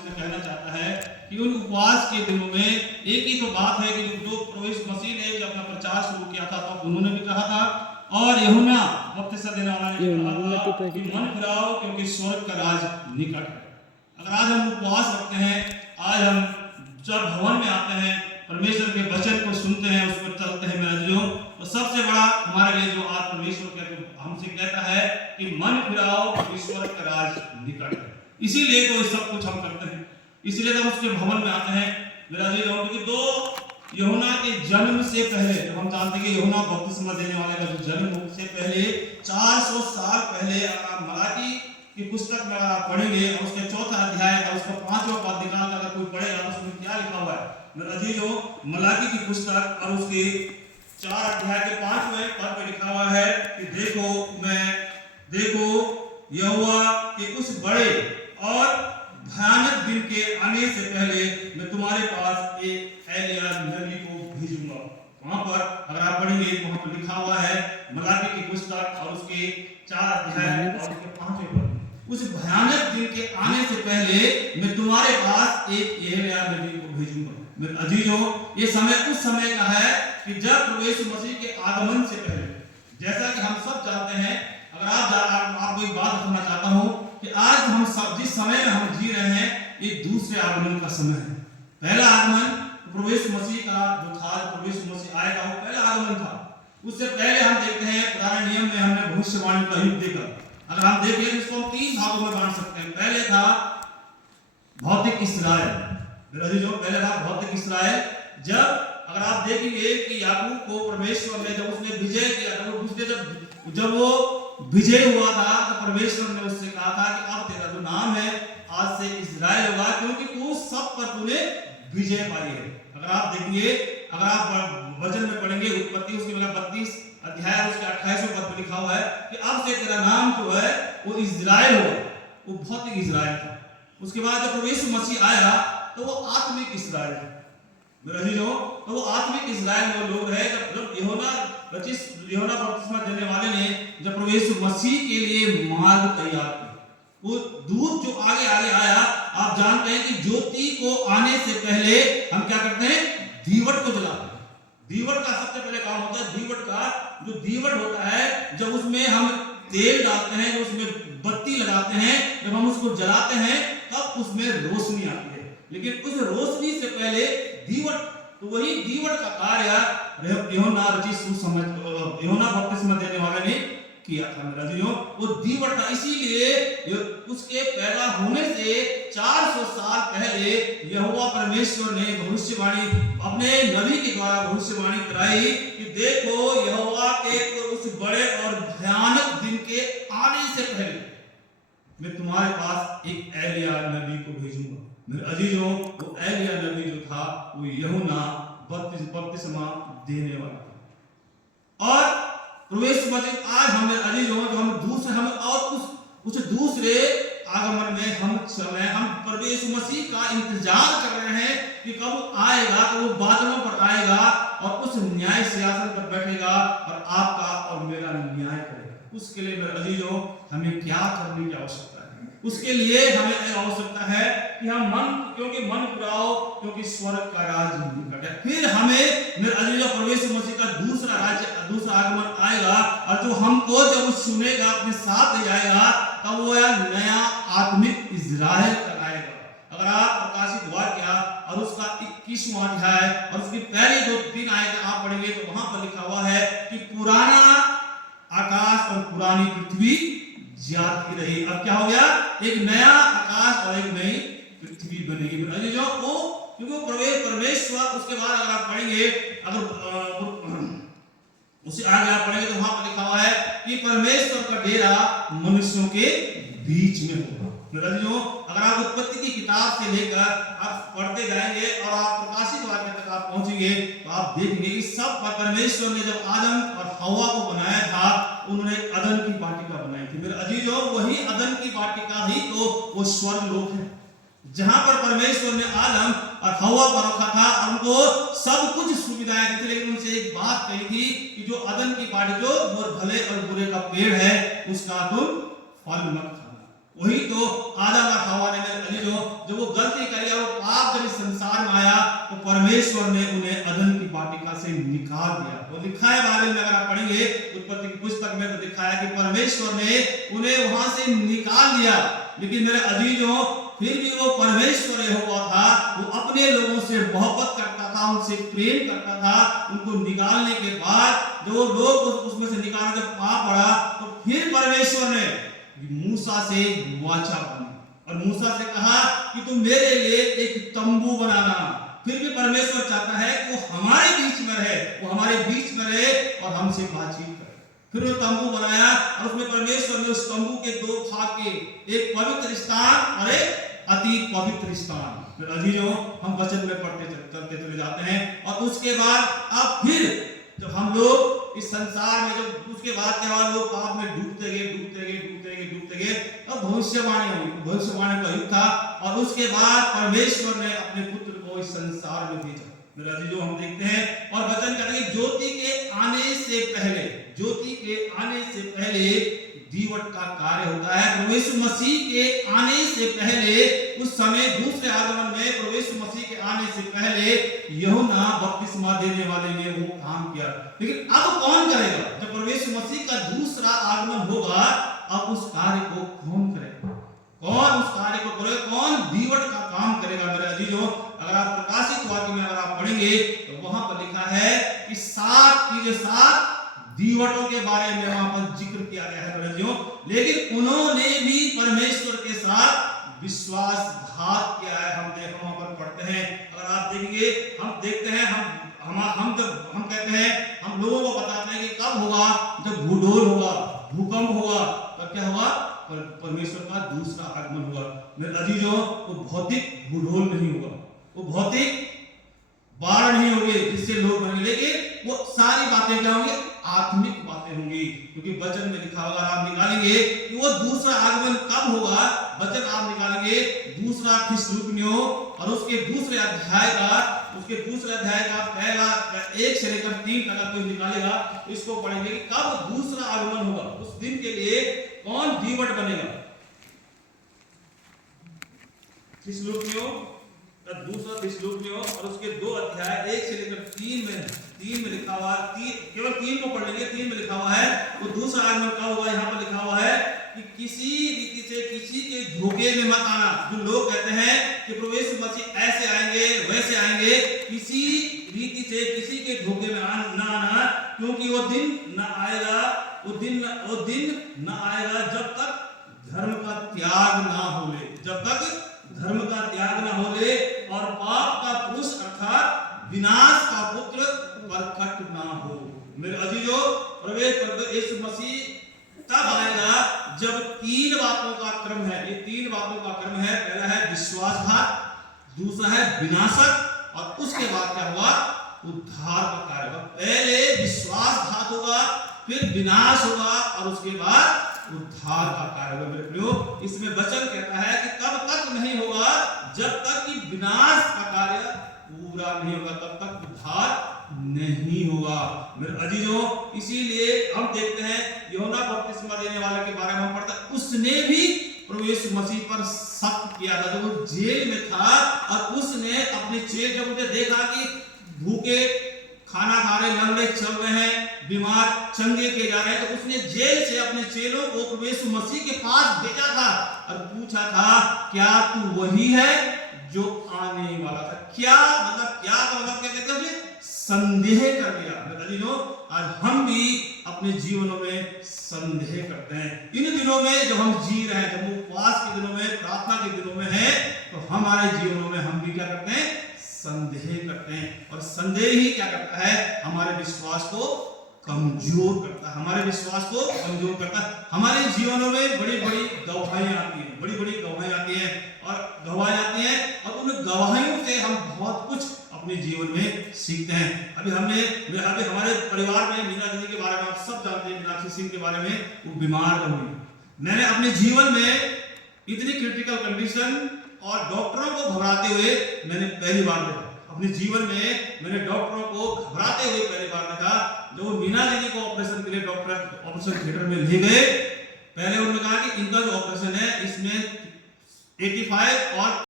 आपसे कहना चाहता है कि उन उपवास के दिनों में एक ही तो बात है कि जो प्रभु यीशु मसीह ने जब अपना प्रचार शुरू किया था तो उन्होंने भी कहा था और यूहन्ना बपतिस्मा देने वाला ने कहा था कि मन फिराओ क्योंकि स्वर्ग का राज निकट है। अगर आज हम उपवास रखते हैं, आज हम जब भवन में आते हैं, परमेश्वर के वचन को सुनते हैं, उस पर चलते हैं मेरे जो, तो सबसे बड़ा हमारे लिए जो आज परमेश्वर हमसे कहता है कि मन फिराओ क्योंकि स्वर्ग का राज निकट है। इसीलिए तो सब कुछ हम करते हैं, इसीलिए तो हम उसके भवन में आते हैं मेरा जी। क्योंकि दो यूहन्ना के जन्म से पहले, जब हम जानते हैं कि यूहन्ना बपतिस्मा देने वाले का जो जन्म से पहले 400 साल पहले, अगर आप मलाकी की पुस्तक में आप पढ़ेंगे और उसके 4था अध्याय और उसका 5वां पद निकाल अगर कोई पढ़ेगा तो उसमें क्या लिखा हुआ है मेरा जी। जो मलाकी की पुस्तक और उसके 4 अध्याय के 5वें पद पे लिखा हुआ है कि देखो यहोवा के उस बड़े और भयानक दिन के आने से पहले मैं तुम्हारे पास एक एलिया नबी को भेजूंगा। वहां पर अगर आप पढ़ेंगे वहां पर लिखा हुआ है मलाकी की पुस्तक और उसके 4 अध्याय और उसके 5वें पद, उस भयानक दिन के आने से पहले मैं तुम्हारे पास एक एलिया नबी को भेजूंगा। मेरे अजीजों, ये समय उस समय का है कि जब प्रभु यीशु मसीह के आगमन से पहले, जैसा कि हम सब जानते हैं, अगर आपको एक बात बताना चाहता हूं कि आज हम सब जिस समय में हम जी रहे हैं ये दूसरे आगमन का समय है। पहला आगमन प्रभु यीशु मसीह का जो था, प्रभु यीशु मसीह आएगा, वो पहला आगमन था। उससे पहले हम देखते हैं पुराने नियम में हमने भविष्यवाणी का युग देखा। अगर हम देखें तो इसको हम 3 भागों में बांट सकते हैं। पहले था भौतिक इस्राएल, पहले था भौतिक इस्राएल। जब अगर आप देखेंगे कि याकूब को परमेश्वर ने जब उसने विजय किया, जब वो विजय हुआ था तो परमेश्वर ने उससे कहा था कि अब तेरा जो नाम है आज से इस्राएल होगा, क्योंकि तू सब पर तूने विजय पाई है। अगर आप देखेंगे, अगर आप वचन में पढ़ेंगे उत्पत्ति उसके 32 अध्याय उसके 28वें पद में लिखा हुआ है कि अब से तेरा नाम जो है वो इस्राएल होगा। वो भौतिक इस्राएल था। उसके बाद जब प्रभु यीशु मसीह आया तो वो आत्मिक इस्राएल है मेरा जी। तो वो आत्मिक इस्राएल में लोग है। जब यूहन्ना बपतिस्मा देने वाले ने जब प्रभु यीशु मसीह के लिए मार्ग तैयार किया, वो दूत जो आगे आगे आया, आप जानते हैं कि ज्योति को आने से पहले हम क्या करते हैं, दीवट को जलाते हैं। दीवट का सबसे पहले काम होता है, दीवट का जो दीवट होता है, जब उसमें हम तेल डालते हैं, जब उसमें बत्ती लगाते हैं, जब हम उसको जलाते हैं तब उसमें रोशनी आती है। लेकिन उस रोशनी से पहले दीवट, तो वही दीवट का कार्य यूहन्ना बपतिस्मा देने वाले ने किया था मेरा जी। वो दीवट था, इसीलिए उसके पैदा होने से 400 साल पहले यहोवा परमेश्वर ने भविष्यवाणी अपने नबी के द्वारा भविष्यवाणी कराई कि देखो यहोवा के उस बड़े और भयानक दिन के आने से पहले मैं तुम्हारे पास एक एलिया नबी को भेजूंगा। मेरे अजीजों, वो एलिया नबी जो था वो यूहन्ना बपतिस्मा देने वाला था। और प्रवेश मसीह आज हमें अजीजों, जो हम दूसरे हम और उस दूसरे आगमन में हम प्रवेश मसीह का इंतजार कर रहे हैं कि कब आएगा, तो वो बादलों पर आएगा और उस न्याय सिंहासन पर बैठेगा और आपका और मेरा न्याय करेगा। उसके लिए मेरे अजीजों हमें क्या करने की आवश्यकता है? उसके लिए हमें आवश्यकता है कि हम क्योंकि मन फिराओ क्योंकि स्वर्ग का राज निकट है। फिर हमें मेरे अजीजों प्रवेश मसीह का दूसरा आगमन आएगा और जो हमको जब सुनेगा अपने साथ ले जाएगा तब वो नया आत्मिक इज़राइल कराएगा। अगर आप प्रकाशित वाक्य और उसका 21वां अध्याय और उसकी पहली 2-3 आयतें आप पढ़ेंगे तो वहां पर लिखा हुआ है कि पुराना आकाश और पुरानी पृथ्वी जाती रही, अब क्या हो गया, एक नया आकाश और एक नई पृथ्वी बनेगी। क्योंकि परमेश्वर, उसके बाद अगर आप पढ़ेंगे, उसे आगे आप पढ़ेंगे तो वहां पर लिखा हुआ है कि परमेश्वर का डेरा मनुष्यों के बीच में होगा। अगर आप उत्पत्ति की किताब से लेकर आप पढ़ते जाएंगे और आप प्रकाशित वाक्य तक आप पहुंचेंगे तो आप देखेंगे कि सब परमेश्वर ने जब आदम और हव्वा को बनाया था उन्होंने अदन की वाटिका बनाई थी। मेरे अजीजों, वही अदन की वाटिका ही तो वो स्वर्ग लोक है जहां पर परमेश्वर ने आदम और हव्वा को रखा था। उनको सब कुछ सुविधाएं दी थी, लेकिन उनसे एक बात कही थी कि जो अदन की वाटिका, जो भले और बुरे का पेड़ है उसका तुम फल मत खाना। वही तो आदम और हवा ने मेरे अजीजों जब वो गलती करी और पाप जब इस संसार में आया तो परमेश्वर ने उन्हें अदन की वाटिका से निकाल दिया। वो लिखा है बाइबल में, अगर आप पढ़ेंगे उत्पत्ति की पुस्तक में तो लिखा है कि परमेश्वर ने उन्हें वहां से निकाल दिया। लेकिन मेरे अजीजों फिर भी वो परमेश्वर यहोवा था, वो अपने लोगों से मोहब्बत करता था, उनसे प्रेम करता था। उनको निकालने के बाद जो लोग उसमें से निकालने के पाप पड़ा तो फिर परमेश्वर ने मूसा से वाचा बनी और मूसा से कहा कि तुम मेरे लिए एक तंबू बनाना। फिर भी परमेश्वर चाहता है कि वो हमारे बीच में रहे, वो हमारे बीच में रहे और हमसे बातचीत करे। फिर वो तंबू बनाया और उसमें परमेश्वर ने उस तंबू के दो भाग के, एक पवित्र स्थान और एक अति पवित्र स्थान। फिर अजीजों हम वचन में पढ़ते चलते चले जाते हैं और उसके बाद अब फिर जब हम लोग इस संसार में जब उसके बाद के बाद लोग पाप में डूबते गए अब भविष्यवाणी का युग था और उसके बाद परमेश्वर ने अपने पुत्र को इस संसार में भेजा। मेरा अजीजों हम देखते हैं और वचन कहते हैं ज्योति के आने से पहले दीवट का कार्य होता है। प्रभु यीशु मसीह के आने से पहले उस समय दूसरे आगमन में प्रभु यीशु मसीह के आने से पहले यूहन्ना बपतिस्मा देने वाले ने वो काम किया। लेकिन अब कौन करेगा? जब प्रभु यीशु मसीह का दूसरा आगमन होगा अब उस कार्य को कौन करेगा? कौन उस कार्य को करेगा? कौन दीवट का काम करेगा? मेरे अजीजों अगर आप प्रकाशित वाक्य में अगर आप पढ़ेंगे तो वहां पर लिखा है कि 7 दीवटों के बारे में वहां पर जिक्र किया गया है बच्चों। लेकिन उन्होंने भी परमेश्वर के साथ विश्वासघात किया है। हम वहां पर पढ़ते हैं, अगर आप देखेंगे हम देखते हैं हम कहते हैं, हम लोगों को बताते हैं कि कब होगा, जब भूडोल होगा, भूकंप होगा, तब क्या होगा? परमेश्वर का दूसरा आगमन होगा। मेरे अजीजों वो भौतिक भूडोल नहीं होगा, वो भौतिक बाढ़ नहीं होगी जिससे लोग मरेंगे, लेकिन वो सारी बातें क्या होंगी? आत्मिक बातें होंगी। क्योंकि वचन में लिखा होगा, आप निकालेंगे कि वो दूसरा आगमन कब होगा। वचन आप निकालेंगे दूसरा थिस्सलुनीकियों और उसके दूसरे अध्याय का पहला 1 से लेकर 3 तक कोई निकालेगा, इसको पढ़ेंगे कि कब दूसरा आगमन होगा। उस दिन के लिए कौन दीवट बनेगा? दूसरा थिस्सलुनीकियों और उसके 2 अध्याय 1 से लेकर 3 में लिखा हुआ है, केवल 3 को पढ़ लेंगे। 3 में लिखा हुआ है वो दूसरा आगमन कब होगा। यहाँ पर लिखा हुआ है कि किसी रीति से किसी के धोखे में मत आना। जो लोग कहते हैं कि प्रभु यीशु मसीह ऐसे आएंगे वैसे आएंगे, किसी रीति से किसी के धोखे में ना आना, क्योंकि वो दिन न आएगा जब तक धर्म का त्याग ना होले और पाप का पुरुष अर्थात विनाश का पुत्र प्रकट ना हो। मेरे अजीजों प्रभु यीशु मसीह तब आएगा जब 3 बातों का क्रम है। ये 3 बातों का क्रम है। पहला है विश्वासघात, दूसरा है विनाशक और उसके बाद क्या होगा? उद्धार का कार्य होगा। पहले विश्वासघात होगा, फिर विनाश होगा और उसके बाद उद्धार का कार्य होगा। मेरे प्रियो इसमें वचन कहता है कि तब तक नहीं होगा जब तक कि विनाश का कार्य पूरा नहीं होगा, तब तक उद्धार नहीं होगा। मेरे अजीजों इसीलिए हम देखते हैं यूहन्ना बपतिस्मा देने वाले के बारे में हम पढ़ते हैं, उसने भी प्रभु यीशु मसीह पर शक किया था। जब वो जेल में था और उसने अपने चेले जब उसे देखा कि भूखे खाना खा रहे, लंगड़े चल रहे हैं, बीमार चंगे किए जा रहे हैं, तो उसने जेल से अपने चेलों को प्रभु यीशु मसीह के पास भेजा था और पूछा था क्या तू वही है जो आने वाला था? क्या मतलब क्या कहते हैं? संदेह कर लिया। आज हम भी अपने जीवनों में संदेह करते हैं। इन दिनों में जब हम जी रहे हैं, जब उपवास के दिनों में, प्रार्थना के दिनों में है, तो हमारे जीवनों में हम भी क्या करते हैं? संदेह करते हैं। और संदेह ही क्या करता है? हमारे विश्वास को कमजोर करता है, हमारे जीवनों में बड़ी बड़ी गवाहियां आती हैं, और उन गवाहियों से हम बहुत कुछ अपने जीवन में सीखते हैं। अभी हमारे परिवार में मीना दीदी के बारे में आप सब जानते हैं, मीनाक्षी सिंह के बारे में। वो बीमार हुई। मैंने अपने जीवन में इतनी क्रिटिकल कंडीशन और डॉक्टरों को घबराते हुए मैंने पहली बार देखा। अपने जीवन में मैंने डॉक्टरों को घबराते हुए पहली बार देखा। जब मीना दीदी को ऑपरेशन के लिए डॉक्टर ऑपरेशन थिएटर में ले गए पहले उन्होंने कहा कि इनका जो ऑपरेशन है इसमें 85 और